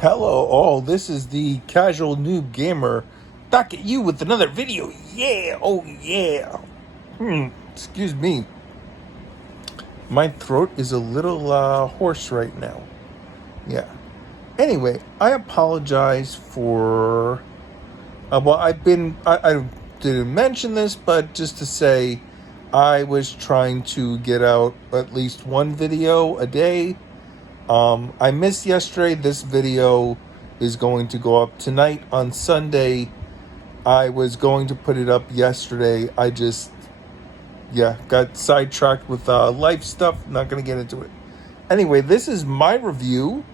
Hello all, this is the casual noob gamer back at you with another video. Yeah, oh yeah. Excuse me. My throat is a little hoarse right now. Yeah. Anyway, I apologize for I didn't mention this, but just to say I was trying to get out at least one video a day. I missed yesterday. This video is going to go up tonight on Sunday. I was going to put it up yesterday. I just, got sidetracked with life stuff. Not going to get into it. Anyway, this is my review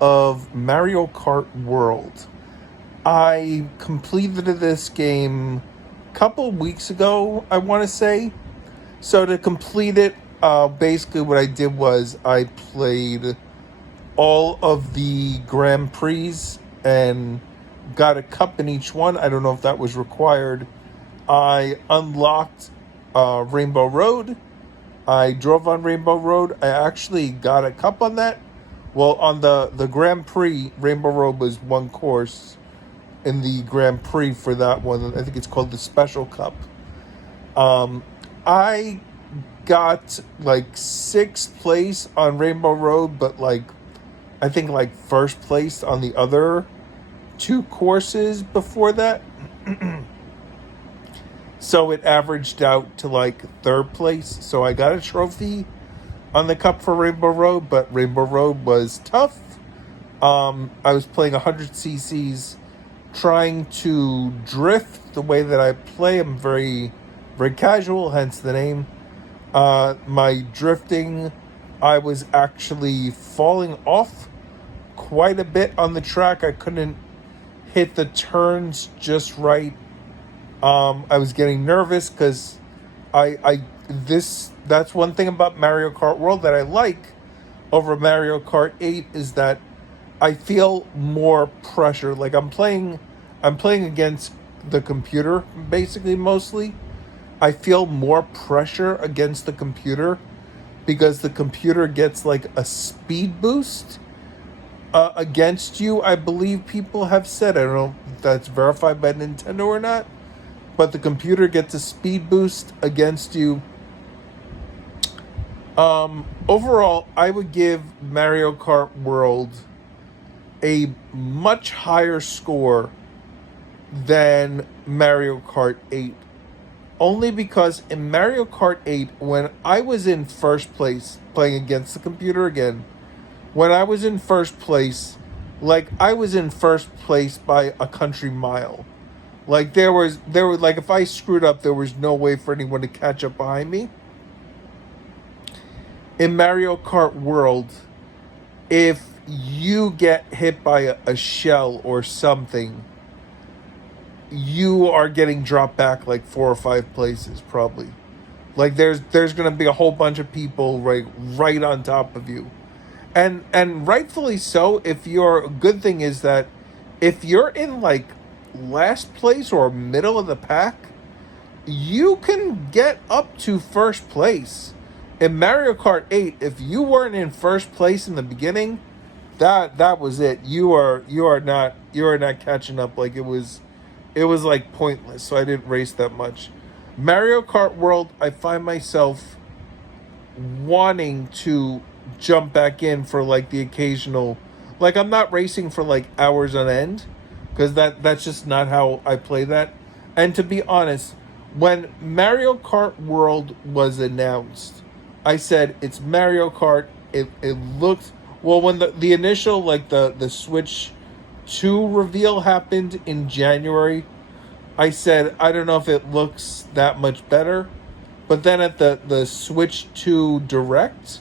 of Mario Kart World. I completed this game a couple weeks ago, I want to say. So to complete it, basically what I did was I played all of the Grand Prix and got a cup in each one. I don't know if that was required. I unlocked Rainbow Road. I drove on Rainbow Road. I actually got a cup on that. Well, on the Grand Prix, Rainbow Road was one course in the Grand Prix for that one. I think it's called the Special Cup. I got like sixth place on Rainbow Road, but I think first place on the other two courses before that. So it averaged out to third place. So I got a trophy on the cup for Rainbow Road, but Rainbow Road was tough. I was playing 100 cc's, trying to drift the way that I play. I'm very, very casual, hence the name. My drifting, I was actually falling off quite a bit on the track. I couldn't hit the turns just right. I was getting nervous because that's one thing about Mario Kart World that I like over Mario Kart 8 is that I feel more pressure. Like I'm playing against the computer basically mostly. I feel more pressure against the computer because the computer gets a speed boost against you. I believe people have said, I don't know if that's verified by Nintendo or not, but the computer gets a speed boost against you. Overall, I would give Mario Kart World a much higher score than Mario Kart 8. Only because in Mario Kart 8, when I was in first place, playing against the computer again, when I was in first place, I was in first place by a country mile. There were if I screwed up, there was no way for anyone to catch up behind me. In Mario Kart World, if you get hit by a shell or something, you are getting dropped back 4 or 5 places probably. There's gonna be a whole bunch of people right on top of you, and rightfully so. If your good thing is that if you're in last place or middle of the pack, you can get up to first place. In Mario Kart 8, if you weren't in first place in the beginning, that was it. You are not catching up. It was pointless, so I didn't race that much. Mario Kart World, I find myself wanting to jump back in for the occasional, I'm not racing for hours on end, because that's just not how I play that. And to be honest, when Mario Kart World was announced, I said it's Mario Kart. It looked well when the initial the Switch 2 reveal happened in January. I said I don't know if it looks that much better, but then at the Switch 2 Direct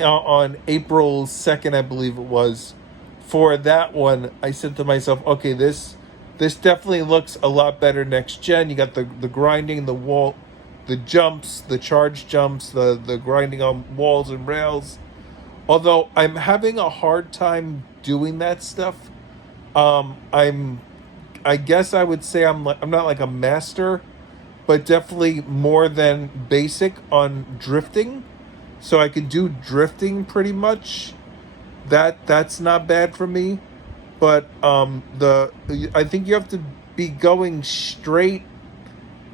on April 2nd, I believe it was, for that one, I said to myself, okay, this definitely looks a lot better next gen. You got the grinding, the wall, the jumps, the charge jumps, the grinding on walls and rails. Although I'm having a hard time doing that stuff. I guess I would say I'm not a master, but definitely more than basic on drifting. So I can do drifting pretty much. That's not bad for me. but the I think you have to be going straight,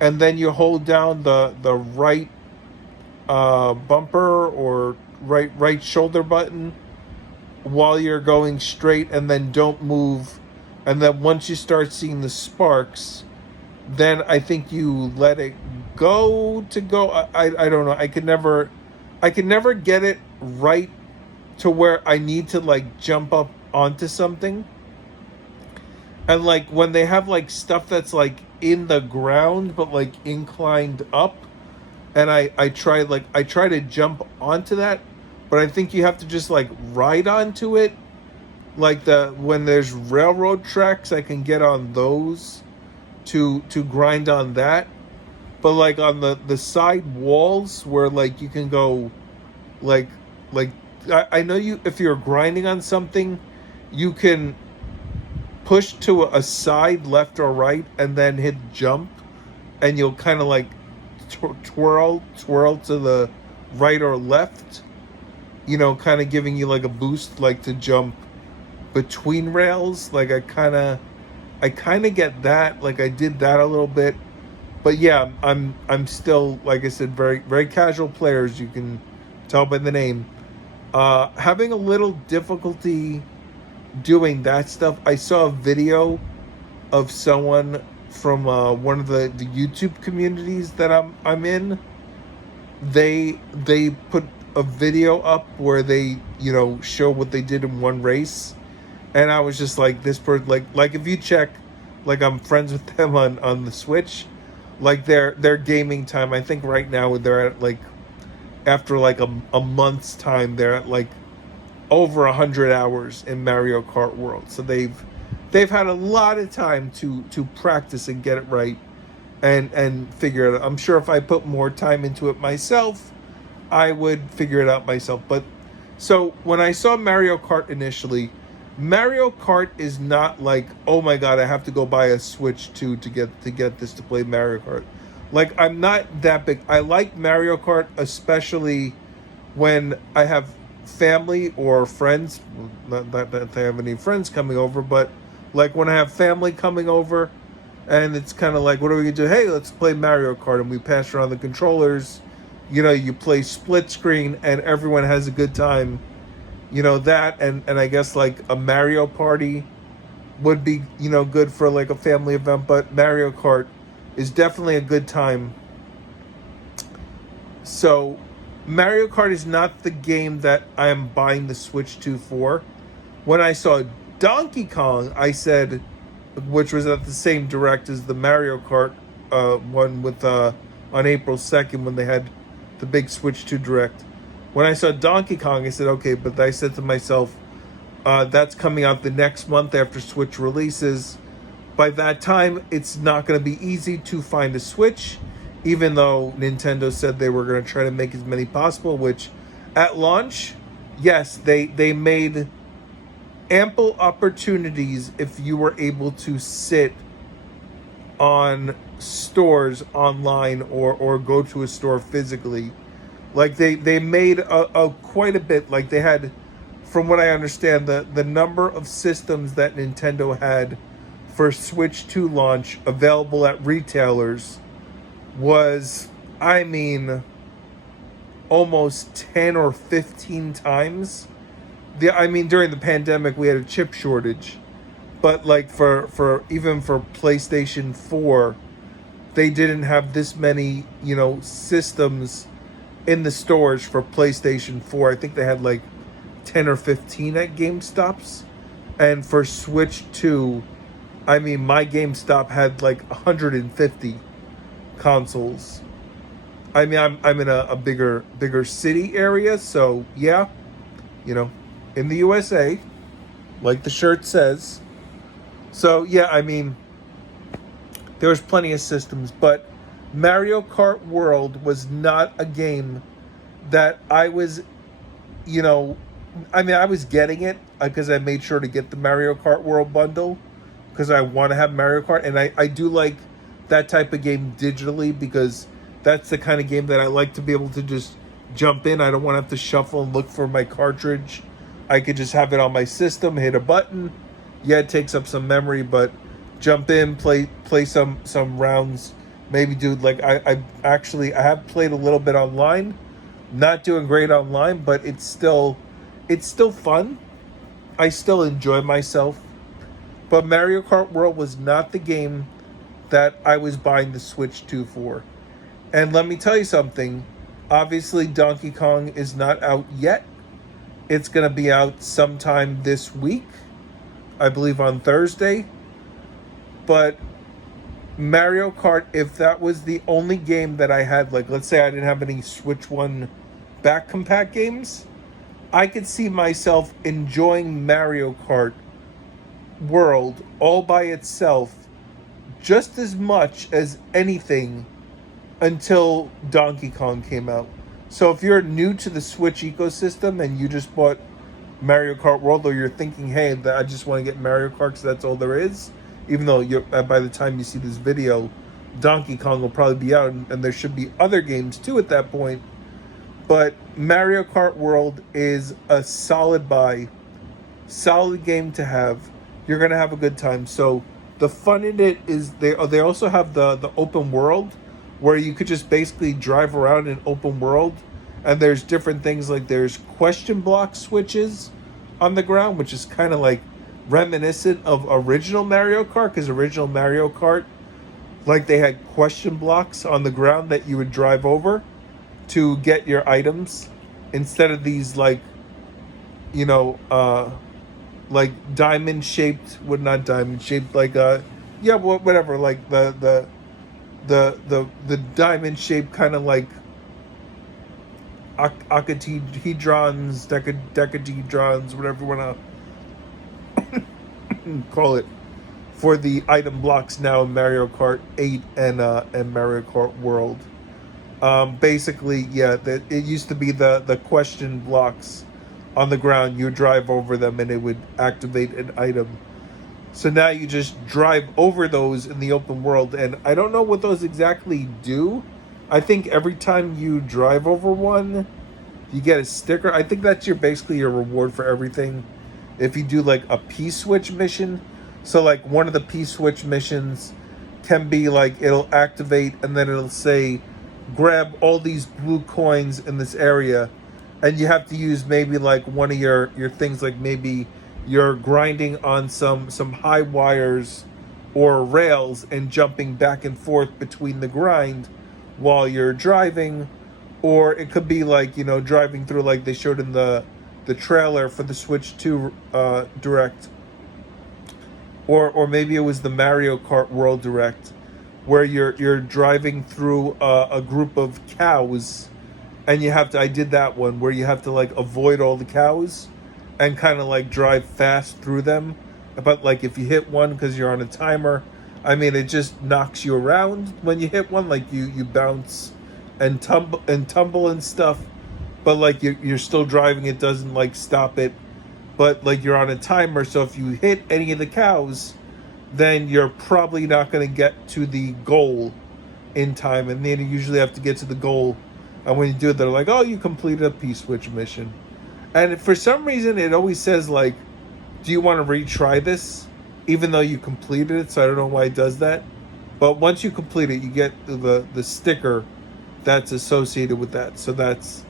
and then you hold down the right bumper or right shoulder button while you're going straight, and then don't move. And then once you start seeing the sparks, then I think you let it go. I don't know. I can never get it right to where I need to like jump up onto something. And like when they have like stuff that's like in the ground but like inclined up, and I try to jump onto that, but I think you have to just like ride onto it. Like the when there's railroad tracks, I can get on those to grind on that. But like on the side walls where like you can go like like I know you if you're grinding on something, you can push to a side left or right and then hit jump, and you'll kind of like twirl to the right or left, kind of giving you like a boost, like to jump between rails. Like I kind of get that. Like I did that a little bit, but yeah, I'm still, like I said, very very casual players. You can tell by the name. Having a little difficulty doing that stuff. I saw a video of someone from one of the YouTube communities that I'm in. They put a video up where they show what they did in one race, and I was just like, this person, like if you check, like I'm friends with them on the Switch, like their gaming time, I think right now they're at like, after like a month's time, they're at like over 100 hours in Mario Kart World. So they've had a lot of time to practice and get it right, and figure it out. I'm sure if I put more time into it myself, I would figure it out myself. But so when I saw Mario Kart initially, Mario Kart is not like, oh my god, I have to go buy a Switch 2 to get this to play Mario Kart. Like, I'm not that big. I like Mario Kart, especially when I have family or friends. Not that I have any friends coming over, but like when I have family coming over, and it's kind of like, what are we gonna do? Hey, let's play Mario Kart, and we pass around the controllers. You play split screen, and everyone has a good time. That, and I guess like a Mario Party would be good for like a family event, but Mario Kart is definitely a good time. So Mario Kart is not the game that I am buying the Switch 2 for. When I saw Donkey Kong, I said, which was at the same direct as the Mario Kart one with on April 2nd when they had the big Switch 2 direct. When I saw Donkey Kong, I said, okay, but I said to myself, that's coming out the next month after Switch releases. By that time, it's not going to be easy to find a Switch, even though Nintendo said they were going to try to make as many possible, which at launch, yes, they made ample opportunities if you were able to sit on stores online or go to a store physically. Like they made a quite a bit. Like they had, from what I understand, the number of systems that Nintendo had for Switch 2 launch available at retailers was, I mean, almost 10 or 15 times. During the pandemic, we had a chip shortage. But like for even for PlayStation 4, they didn't have this many, systems in the stores for PlayStation 4. I think they had like 10 or 15 at GameStops. And for Switch 2, my GameStop had like 150 consoles. I'm in a bigger city area, so yeah, in the USA, like the shirt says. So yeah, there was plenty of systems, but Mario Kart World was not a game that I was, I was getting it because I made sure to get the Mario Kart World bundle because I want to have Mario Kart, and I do like that type of game digitally because that's the kind of game that I like to be able to just jump in. I don't want to have to shuffle and look for my cartridge. I could just have it on my system, hit a button, Yeah, it takes up some memory, but jump in, play some rounds, maybe do like I have played a little bit online, not doing great online, but it's still fun. I still enjoy myself. But Mario Kart World was not the game that I was buying the Switch 2 for. And let me tell you something. Obviously, Donkey Kong is not out yet. It's going to be out sometime this week, I believe on Thursday. But Mario Kart, if that was the only game that I had, like let's say I didn't have any Switch 1 back compact games, I could see myself enjoying Mario Kart World all by itself just as much as anything until Donkey Kong came out. So if you're new to the Switch ecosystem and you just bought Mario Kart World, or you're thinking, hey, I just want to get Mario Kart because that's all there is, even though by the time you see this video, Donkey Kong will probably be out, and there should be other games too at that point. But Mario Kart World is a solid buy, solid game to have. You're gonna have a good time. So the fun in it is they also have the open world where you could just basically drive around in open world, and there's different things like there's question block switches on the ground, which is kind of like reminiscent of original Mario Kart, because original Mario Kart, like they had question blocks on the ground that you would drive over to get your items instead of these like you know like diamond shaped, well, not diamond shaped, like yeah, whatever, like the diamond shaped kind of like octahedrons, decadedrons, whatever you want to call it, for the item blocks now in Mario Kart 8 and Mario Kart World. Basically, yeah, it used to be the question blocks on the ground. You would drive over them and it would activate an item. So now you just drive over those in the open world, and I don't know what those exactly do. I think every time you drive over one, you get a sticker. I think that's basically your reward for everything. If you do like a P-switch mission, so like one of the P-switch missions can be like it'll activate and then it'll say grab all these blue coins in this area, and you have to use maybe like one of your things, like maybe you're grinding on some high wires or rails and jumping back and forth between the grind while you're driving. Or it could be like, driving through, like they showed in the trailer for the Switch 2 Direct, or maybe it was the Mario Kart World Direct, where you're driving through a group of cows, and you have to. I did that one where you have to like avoid all the cows, and kind of like drive fast through them. But like if you hit one because you're on a timer, I mean it just knocks you around when you hit one. Like you bounce and tumble and stuff, but like you're still driving. It doesn't like stop it, but like you're on a timer. So if you hit any of the cows, then you're probably not going to get to the goal in time, and then you usually have to get to the goal. And when you do it, they're like, "Oh, you completed a P-switch mission." And for some reason, it always says like, "Do you want to retry this?" Even though you completed it. So I don't know why it does that. But once you complete it, you get the sticker that's associated with that. So that's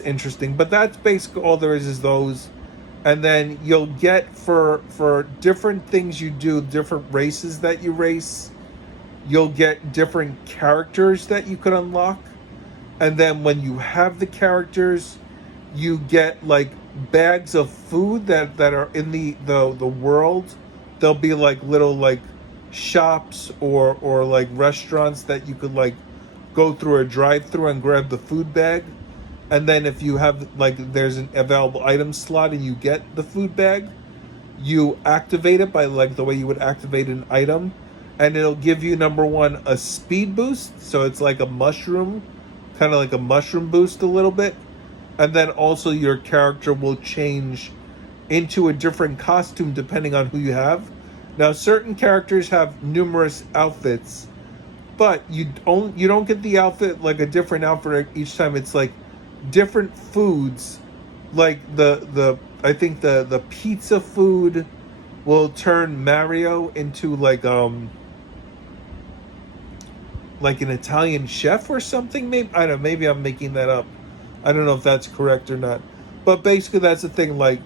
interesting. But that's basically all there is those. And then you'll get for different things you do, different races that you race, you'll get different characters that you could unlock. And then when you have the characters, you get like bags of food that are in the world. There'll be like little like shops or like restaurants that you could like go through a drive-through and grab the food bag. And then if you have like there's an available item slot and you get the food bag, you activate it by like the way you would activate an item, and it'll give you, number one, a speed boost. So it's like a mushroom, kind of like a mushroom boost a little bit. And then also your character will change into a different costume depending on who you have. Now certain characters have numerous outfits, but you don't get the outfit like a different outfit each time. It's like different foods, like the I think the pizza food will turn Mario into like an Italian chef or something. Maybe I don't know. Maybe I'm making that up. I don't know if that's correct or not. But basically, that's the thing. Like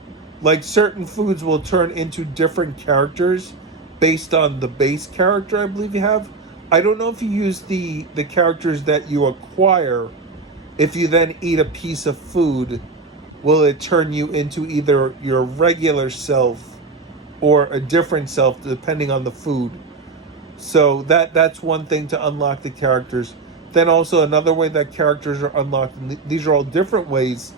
certain foods will turn into different characters based on the base character. I believe you have. I don't know if you use the characters that you acquire. If you then eat a piece of food, will it turn you into either your regular self or a different self depending on the food? So that's one thing to unlock the characters. Then also another way that characters are unlocked, and these are all different ways,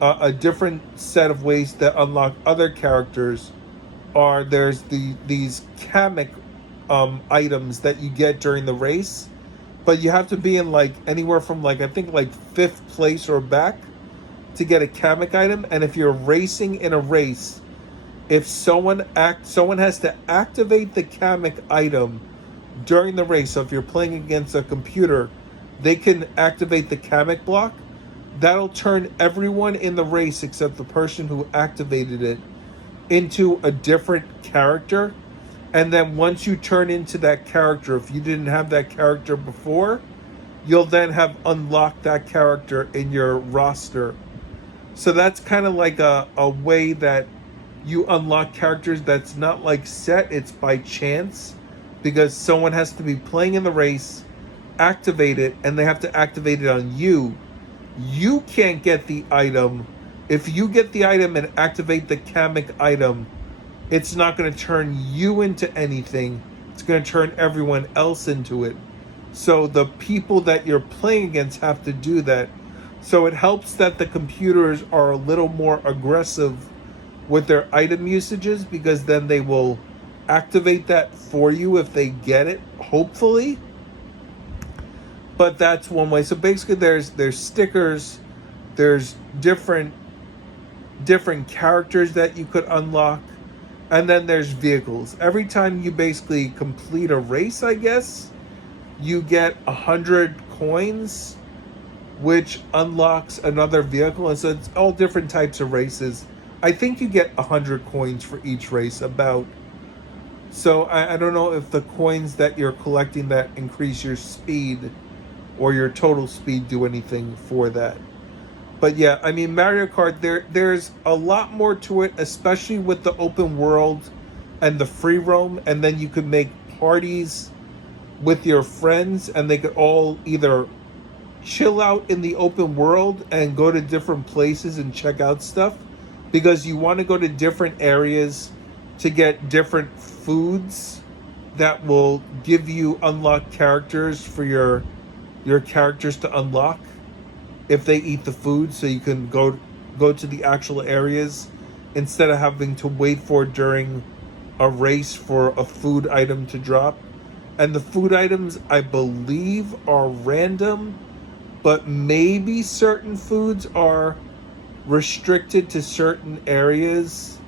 a different set of ways that unlock other characters are there's these kamek items that you get during the race, but you have to be in like anywhere from like I think like fifth place or back to get a kamek item. And if you're racing in a race, if someone has to activate the kamek item during the race. So if you're playing against a computer, they can activate the kamek block. That'll turn everyone in the race except the person who activated it into a different character. And then once you turn into that character, if you didn't have that character before, you'll then have unlocked that character in your roster. So that's kind of like a way that you unlock characters that's not like set, it's by chance because someone has to be playing in the race, activate it, and they have to activate it on you. You can't get the item. If you get the item and activate the kamek item, it's not going to turn you into anything. It's going to turn everyone else into it. So the people that you're playing against have to do that. So it helps that the computers are a little more aggressive with their item usages because then they will activate that for you if they get it, hopefully. But that's one way. So basically there's stickers, there's different characters that you could unlock, and then there's vehicles. Every time you basically complete a race, I guess, you get 100 coins, which unlocks another vehicle. And so it's all different types of races. I think you get 100 coins for each race, about. So I don't know if the coins that you're collecting that increase your speed or your total speed do anything for that. But yeah, I mean Mario Kart, there's a lot more to it, especially with the open world and the free roam, and then you could make parties with your friends and they could all either chill out in the open world and go to different places and check out stuff, because you want to go to different areas to get different foods that will give you unlocked characters for your characters to unlock if they eat the food, so you can go to the actual areas instead of having to wait for during a race for a food item to drop. And the food items, I believe, are random, but maybe certain foods are restricted to certain areas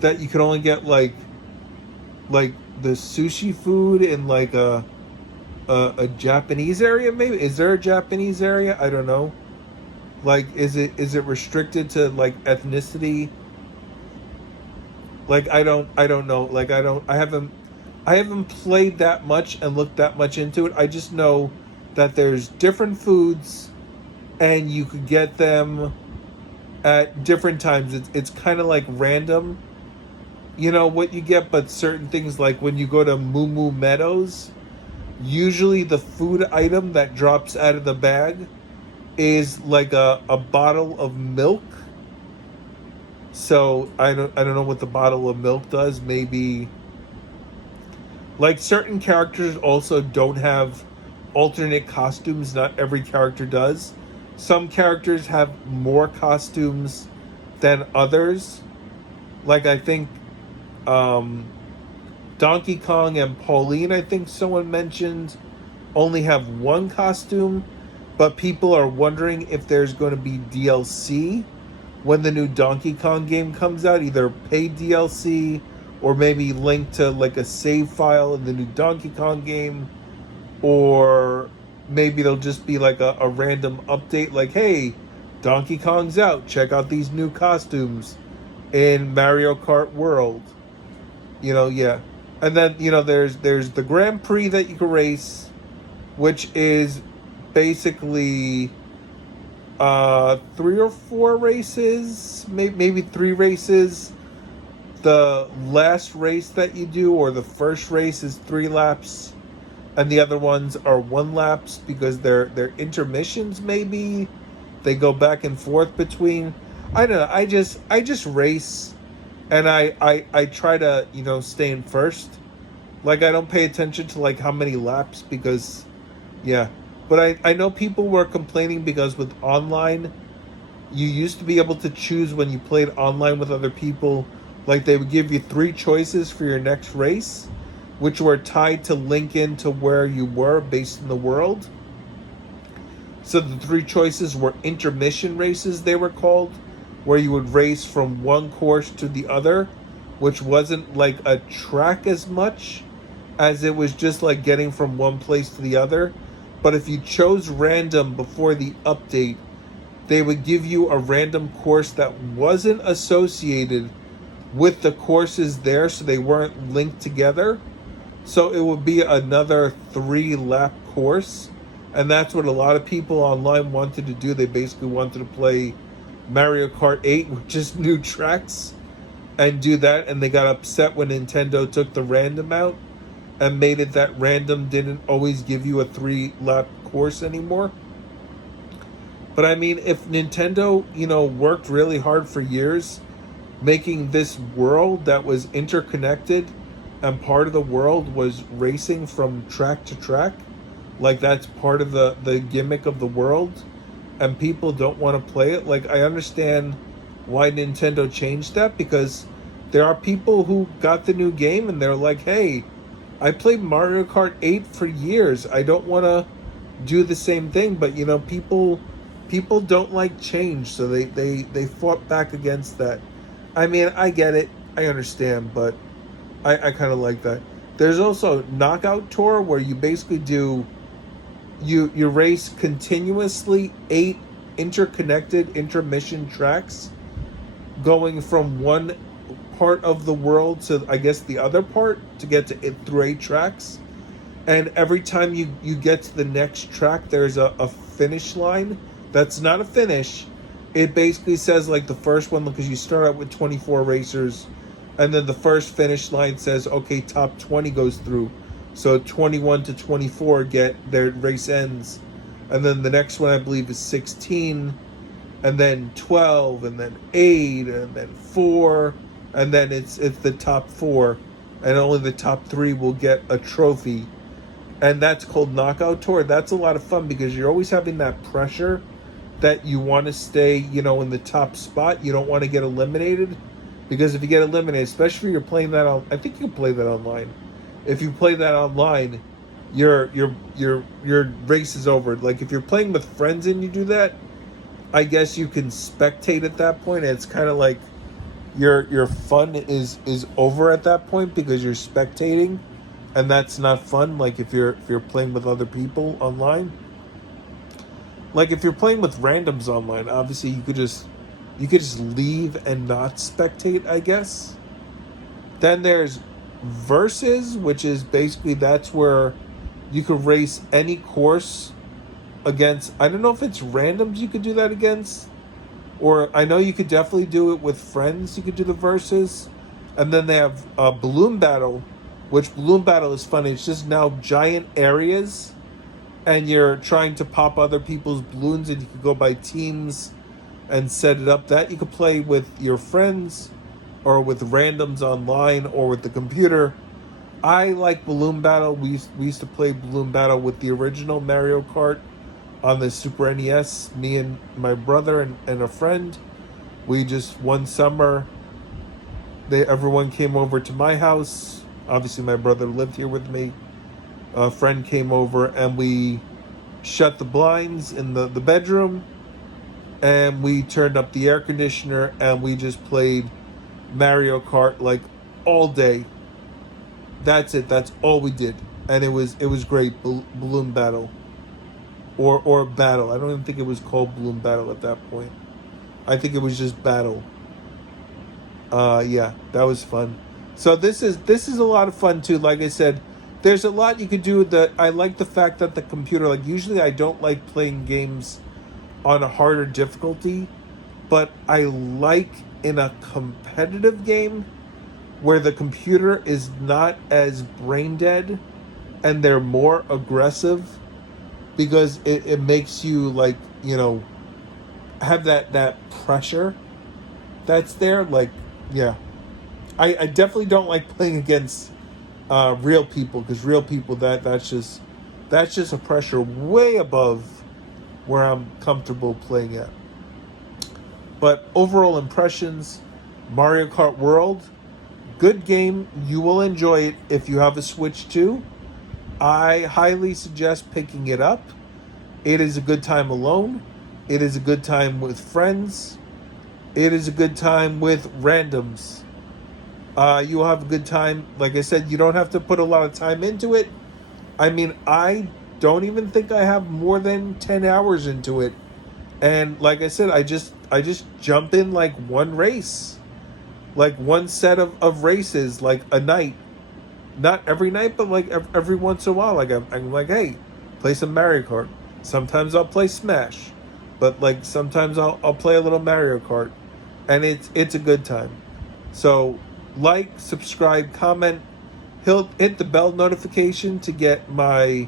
that you can only get like the sushi food in like a Japanese area. Maybe is there a Japanese area? I don't know. Like is it restricted to like ethnicity? Like I don't know. Like I haven't played that much and looked that much into it. I just know that there's different foods and you could get them at different times. It's kind of like random, you know, what you get, but certain things, like when you go to Moo Moo Meadows, usually the food item that drops out of the bag is like a bottle of milk. So I don't know what the bottle of milk does. Maybe like certain characters also don't have alternate costumes. Not every character does. Some characters have more costumes than others. Like I think Donkey Kong and Pauline, I think someone mentioned, only have one costume, but people are wondering if there's going to be DLC when the new Donkey Kong game comes out, either paid DLC or maybe linked to like a save file in the new Donkey Kong game, or maybe they'll just be like a random update like, hey, Donkey Kong's out, check out these new costumes in Mario Kart World. Yeah. And then, there's the Grand Prix that you can race, which is basically three or four races, maybe three races. The last race that you do, or the first race, is 3 laps, and the other ones are 1 laps because they're intermissions. Maybe they go back and forth between. I don't know. I just race, and I try to stay in first. Like, I don't pay attention to like how many laps, because yeah. But I know people were complaining because with online, you used to be able to choose when you played online with other people. Like, they would give you 3 choices for your next race, which were tied to link into where you were based in the world. So the 3 choices were intermission races, they were called, where you would race from one course to the other, which wasn't like a track as much as it was just like getting from one place to the other. But if you chose random before the update, they would give you a random course that wasn't associated with the courses there, so they weren't linked together. So it would be another 3 lap course. And that's what a lot of people online wanted to do. They basically wanted to play Mario Kart 8 with just new tracks and do that. And they got upset when Nintendo took the random out and made it that random didn't always give you a 3 lap course anymore. But I mean, if Nintendo, worked really hard for years making this world that was interconnected, and part of the world was racing from track to track, like that's part of the gimmick of the world, and people don't want to play it, like I understand why Nintendo changed that, because there are people who got the new game and they're like, hey, I played Mario Kart 8 for years, I don't want to do the same thing. But people don't like change, so they fought back against that. I mean, I get it, I understand, but I kind of like that. There's also Knockout Tour, where you basically do you race continuously 8 interconnected intermission tracks, going from one part of the world to, I guess, the other part, to get to it through 8 tracks. And every time you get to the next track, there's a finish line that's not a finish. It basically says like the first one, because you start out with 24 racers, and then the first finish line says, okay, top 20 goes through. So 21 to 24 get their race ends. And then the next one, I believe, is 16, and then 12, and then 8, and then 4, and then it's the top 4, and only the top 3 will get a trophy. And that's called Knockout Tour. That's a lot of fun, because you're always having that pressure that you want to stay, in the top spot. You don't want to get eliminated, because if you get eliminated, especially if you're playing that on, I think you can play that online. If you play that online, your race is over. Like, if you're playing with friends and you do that, I guess you can spectate at that point. And it's kind of like your fun is over at that point, because you're spectating, and that's not fun. Like, if you're playing with other people online, like if you're playing with randoms online, obviously you could just leave and not spectate, I guess. Then there's versus, which is basically, that's where you could race any course against, I don't know if it's randoms you could do that against, or I know you could definitely do it with friends. You could do the versus. And then they have balloon battle, which balloon battle is funny. It's just now giant areas, and you're trying to pop other people's balloons, and you could go by teams and set it up. That you could play with your friends, or with randoms online, or with the computer. I like balloon battle. We used to play balloon battle with the original Mario Kart on the Super NES. Me and my brother and a friend. We just, one summer, everyone came over to my house. Obviously, my brother lived here with me. A friend came over, and we shut the blinds in the bedroom, and we turned up the air conditioner, and we just played Mario Kart like all day. That's it. That's all we did, and it was great. Balloon battle, or battle. I don't even think it was called balloon battle at that point. I think it was just battle. Yeah, that was fun. So this is a lot of fun too. Like I said, there's a lot you could do. That I like the fact that the computer, like usually I don't like playing games on a harder difficulty, but I like in a competitive game where the computer is not as brain dead and they're more aggressive, because it makes you, like, have that pressure that's there. Like, yeah, I definitely don't like playing against real people, because real people, that's just a pressure way above where I'm comfortable playing at. But overall impressions, Mario Kart World, good game. You will enjoy it if you have a Switch too. I highly suggest picking it up. It is a good time alone. It is a good time with friends. It is a good time with randoms. You'll have a good time. Like I said, you don't have to put a lot of time into it. I mean, I don't even think I have more than 10 hours into it. And like I said, I just jump in like one race. Like one set of races, like a night. Not every night, but like every once in a while. Like I'm like, hey, play some Mario Kart. Sometimes I'll play Smash, but like sometimes I'll play a little Mario Kart, and it's a good time. So like, subscribe, comment, hit the bell notification to get my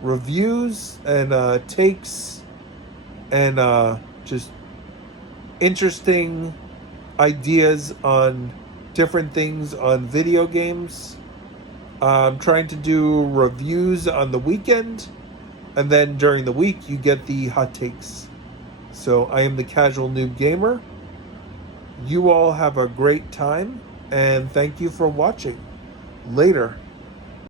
reviews and takes and just interesting ideas on different things on video games. I'm trying to do reviews on the weekend, and then during the week you get the hot takes. So I am the Casual Noob Gamer. You all have a great time, and thank you for watching. Later.